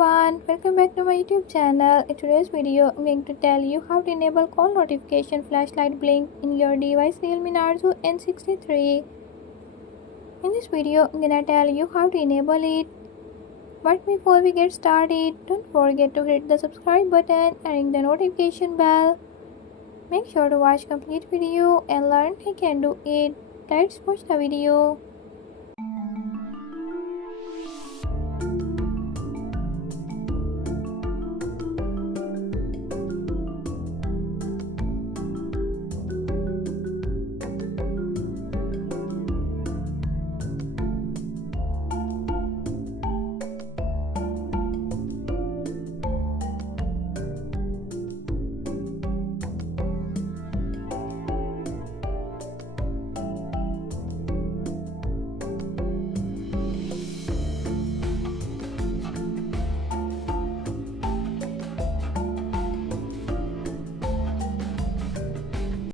everyone, welcome back to my YouTube channel. In today's video, I'm going to tell you how to enable call notification flashlight blink in your device Realme Narzo N63. In this video, I'm gonna tell you how to enable it. But before we get started, don't forget to hit the subscribe button and ring the notification bell. Make sure to watch complete video and learn how you can do it. Let's watch the video.